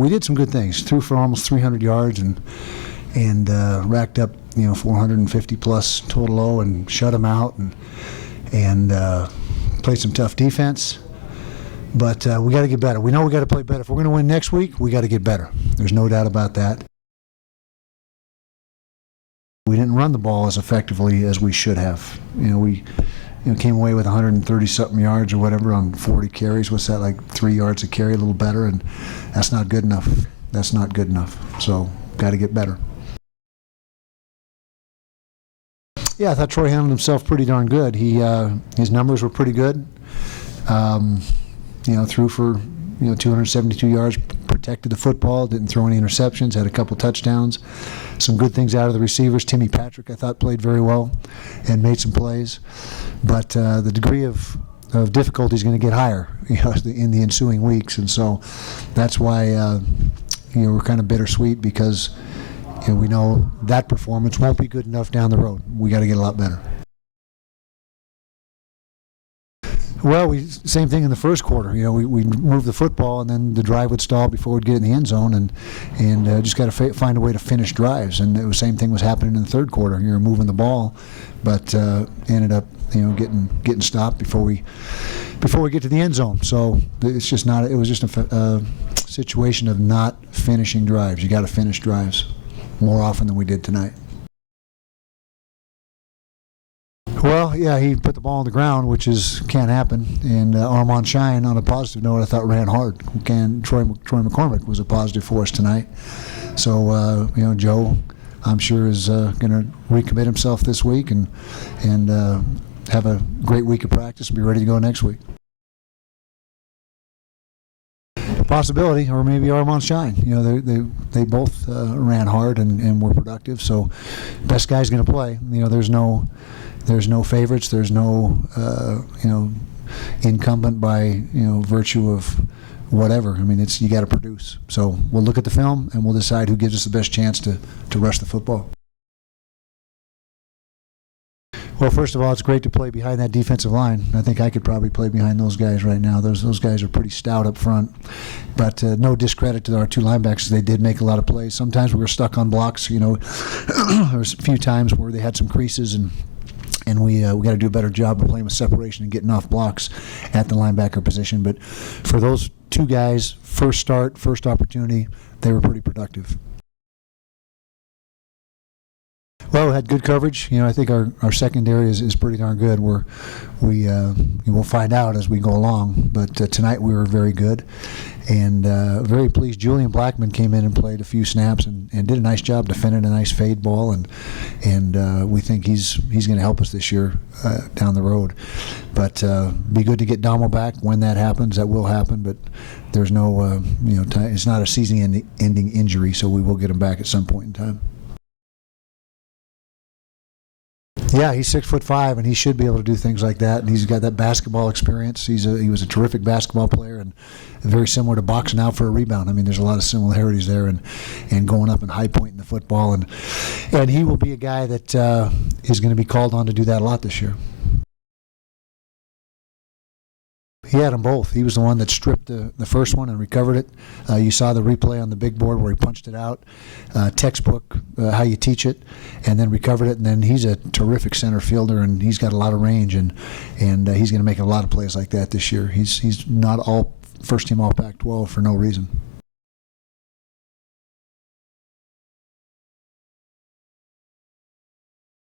We did some good things. Threw for almost 300 yards and racked up 450 plus total low and shut them out and played some tough defense. But we got to get better. We know we got to play better. If we're going to win next week, we got to get better. There's no doubt about that. We didn't run the ball as effectively as we should have. We came away with 130-something yards or whatever on 40 carries. What's that, like 3 yards a carry, a little better? And that's not good enough. That's not good enough. So got to get better. Yeah, I thought Troy handled himself pretty darn good. His numbers were pretty good. Threw for 272 yards, protected the football, didn't throw any interceptions, had a couple touchdowns. Some good things out of the receivers. Timmy Patrick, I thought, played very well and made some plays. But the degree of difficulty is going to get higher in the ensuing weeks. And so that's why we're kind of bittersweet, because we know that performance won't be good enough down the road. We got to get a lot better. Well, same thing in the first quarter. We moved the football, and then the drive would stall before we'd get in the end zone, and just got to find a way to finish drives. And the same thing was happening in the third quarter. You were moving the ball, but ended up getting stopped before we get to the end zone. So it's just not. It was just a situation of not finishing drives. You got to finish drives more often than we did tonight. Well, yeah, he put the ball on the ground, which can't happen. And Armand Shine, on a positive note, I thought ran hard. Troy McCormick was a positive for us tonight. So Joe, I'm sure, is going to recommit himself this week and have a great week of practice and be ready to go next week. Possibility, or maybe Armand Shine. They both ran hard and were productive. So best guy's going to play. There's no favorites. There's no incumbent by virtue of whatever. I mean, you got to produce. So we'll look at the film and we'll decide who gives us the best chance to rush the football. Well, first of all, it's great to play behind that defensive line. I think I could probably play behind those guys right now. Those guys are pretty stout up front. But no discredit to our two linebackers. They did make a lot of plays. Sometimes we were stuck on blocks. There was a few times where they had some creases, and we got to do a better job of playing with separation and getting off blocks at the linebacker position. But for those two guys, first start, first opportunity, they were pretty productive. Well, we had good coverage. I think our secondary is pretty darn good. We'll find out as we go along. But tonight we were very good, and very pleased. Julian Blackman came in and played a few snaps and did a nice job defending a nice fade ball, and we think he's going to help us this year down the road. But be good to get Damo back when that happens. That will happen, but there's no it's not a season-ending injury, so we will get him back at some point in time. Yeah, he's 6'5", and he should be able to do things like that. And he's got that basketball experience. He was a terrific basketball player, and very similar to boxing out for a rebound. I mean, there's a lot of similarities there, and going up and high pointing the football, and he will be a guy that is going to be called on to do that a lot this year. He had them both. He was the one that stripped the first one and recovered it. You saw the replay on the big board where he punched it out. Textbook, how you teach it, and then recovered it. And then he's a terrific center fielder, and he's got a lot of range, and he's going to make a lot of plays like that this year. He's not all first team All Pac-12 for no reason.